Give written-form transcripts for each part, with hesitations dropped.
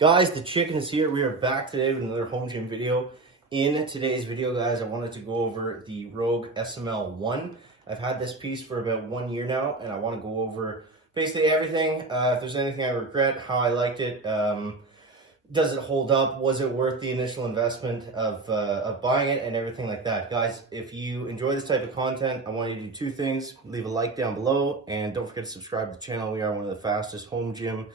Guys, the chicken is here. We are back today with another home gym video. In today's video, guys, I wanted to go over the Rogue SML-1. I've had this piece for about 1 year now, and I want to go over basically everything. If there's anything I regret, how I liked it, does it hold up, was it worth the initial investment of buying it, and everything like that. Guys, if you enjoy this type of content, I want you to do two things. Leave a like down below, and don't forget to subscribe to the channel. We are one of the fastest home gym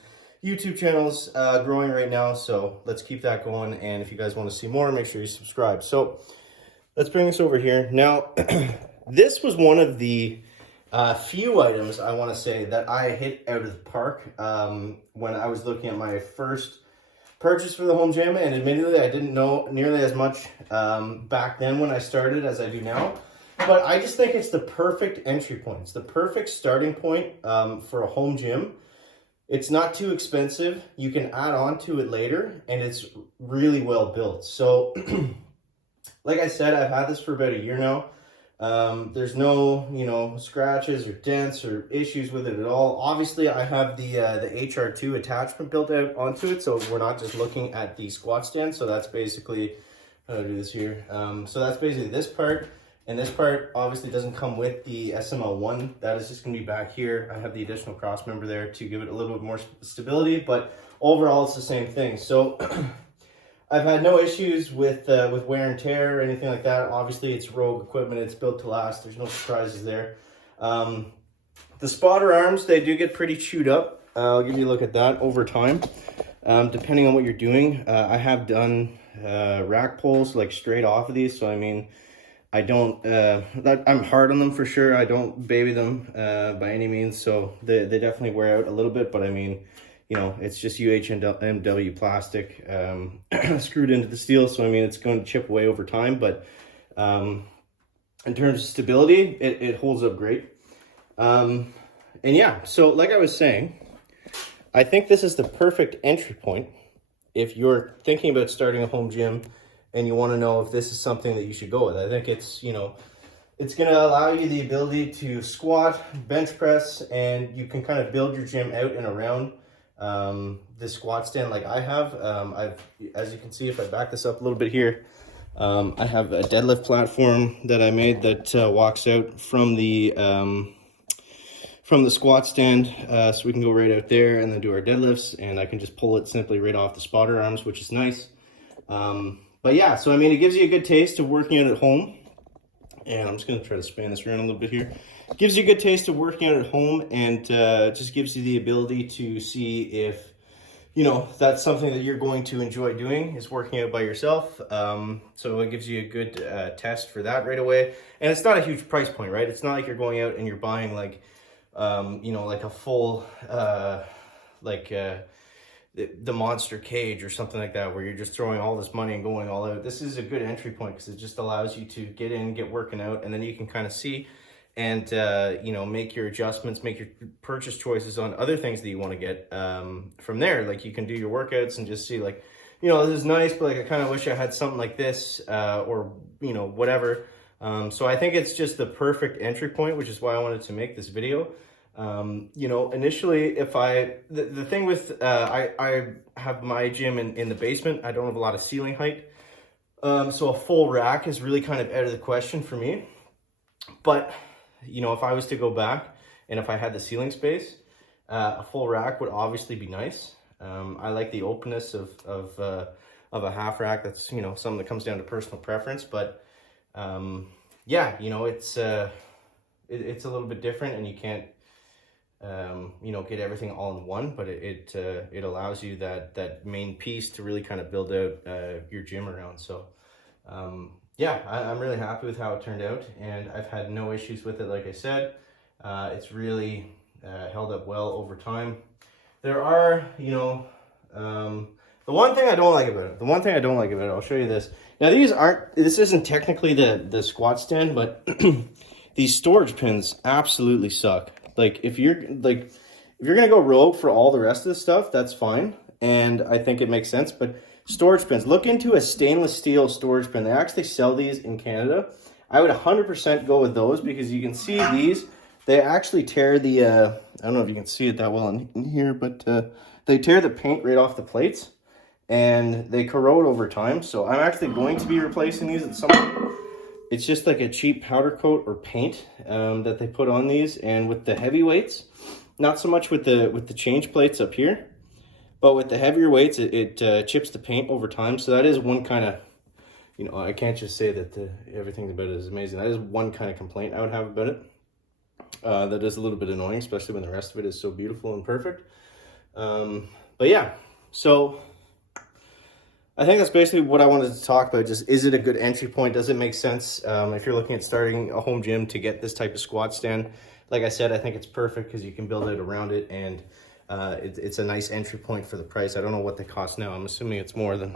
YouTube channels growing right now, so let's keep that going. And if you guys want to see more, make sure you subscribe. So let's bring this over here. Now, this was one of the few items I want to say that I hit out of the park when I was looking at my first purchase for the home gym, and admittedly I didn't know nearly as much back then when I started as I do now. But I just think it's the perfect entry point. It's the perfect starting point for a home gym. It's not too expensive. You can add on to it later, and it's really well built. So, like I said, I've had this for about a year now. There's no, scratches or dents or issues with it at all. Obviously, I have the HR2 attachment built out onto it, so we're not just looking at the squat stand. So that's basically, how do I do this here? So that's basically this part. And this part obviously doesn't come with the SML-1. That is just going to be back here. I have the additional cross member there to give it a little bit more stability, but overall it's the same thing. So I've had no issues with wear and tear or anything like that. Obviously it's Rogue equipment. It's built to last. There's no surprises there. The spotter arms, they do get pretty chewed up. I'll give you a look at that over time. Depending on what you're doing. I have done rack pulls like straight off of these. So I mean, I don't, I'm hard on them for sure. I don't baby them by any means. So they definitely wear out a little bit, but I mean, it's just UHMW plastic screwed into the steel. So, I mean, it's going to chip away over time, but in terms of stability, it holds up great. And yeah, so like I was saying, I think this is the perfect entry point if you're thinking about starting a home gym and you want to know if this is something that you should go with. I think it's, it's going to allow you the ability to squat, bench press, and you can kind of build your gym out and around the squat stand like I have. As you can see, if I back this up a little bit here, I have a deadlift platform that I made that walks out from the squat stand, so we can go right out there and then do our deadlifts, and I can just pull it simply right off the spotter arms, which is nice. But yeah, so I mean, it gives you a good taste of working out at home. And I'm just going to try to span this around a little bit here. It gives you a good taste of working out at home, and just gives you the ability to see if, that's something that you're going to enjoy doing, is working out by yourself. So it gives you a good test for that right away. And it's not a huge price point, right? It's not like you're going out and you're buying like, like a full, the monster cage or something like that, where you're just throwing all this money and going all out. This is a good entry point because it just allows you to get in, get working out, and then you can kind of see and make your adjustments, make your purchase choices on other things that you want to get from there. Like, you can do your workouts and just see, like, this is nice, but like, I kind of wish I had something like this, or whatever. So I think it's just the perfect entry point, which is why I wanted to make this video. Initially, the thing with, I have my gym in the basement. I don't have a lot of ceiling height. So a full rack is really kind of out of the question for me. But, if I was to go back and if I had the ceiling space, a full rack would obviously be nice. I like the openness of a half rack. That's, something that comes down to personal preference, but, yeah, it's a little bit different, and you can't, get everything all in one, but it allows you that main piece to really kind of build out your gym around. So yeah, I'm really happy with how it turned out, and I've had no issues with it. Like I said, it's really held up well over time. There are, the one thing I don't like about it, I'll show you this. Now, this isn't technically the squat stand, but these storage pins absolutely suck. Like, if you're gonna go Rogue for all the rest of the stuff, that's fine, and I think it makes sense. But storage pins, look into a stainless steel storage pin. They actually sell these in Canada. I would 100% go with those, because you can see these, they actually tear the I don't know if you can see it that well in here, but they tear the paint right off the plates. and they corrode over time. So I'm actually going to be replacing these at some point. It's just like a cheap powder coat or paint that they put on these. And with the heavyweights, not so much with the change plates up here, but with the heavier weights, it chips the paint over time. So that is one kind of, you know, I can't just say that everything about it is amazing. That is one kind of complaint I would have about it. That is a little bit annoying, especially when the rest of it is so beautiful and perfect. But yeah, so I think that's basically what I wanted to talk about. Just, is it a good entry point? Does it make sense if you're looking at starting a home gym to get this type of squat stand? Like I said, I think it's perfect because you can build it around it, and it's a nice entry point for the price. I don't know what they cost now. I'm assuming it's more than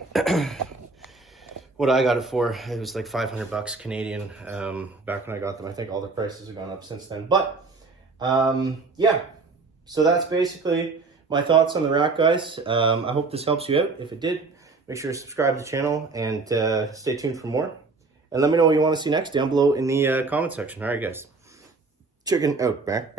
what I got it for. It was like 500 bucks Canadian back when I got them. I think all the prices have gone up since then. But yeah, so that's basically my thoughts on the rack, guys. I hope this helps you out. If it did, make sure to subscribe to the channel and stay tuned for more. And let me know what you want to see next down below in the comment section. All right, guys. Chicken out. Back.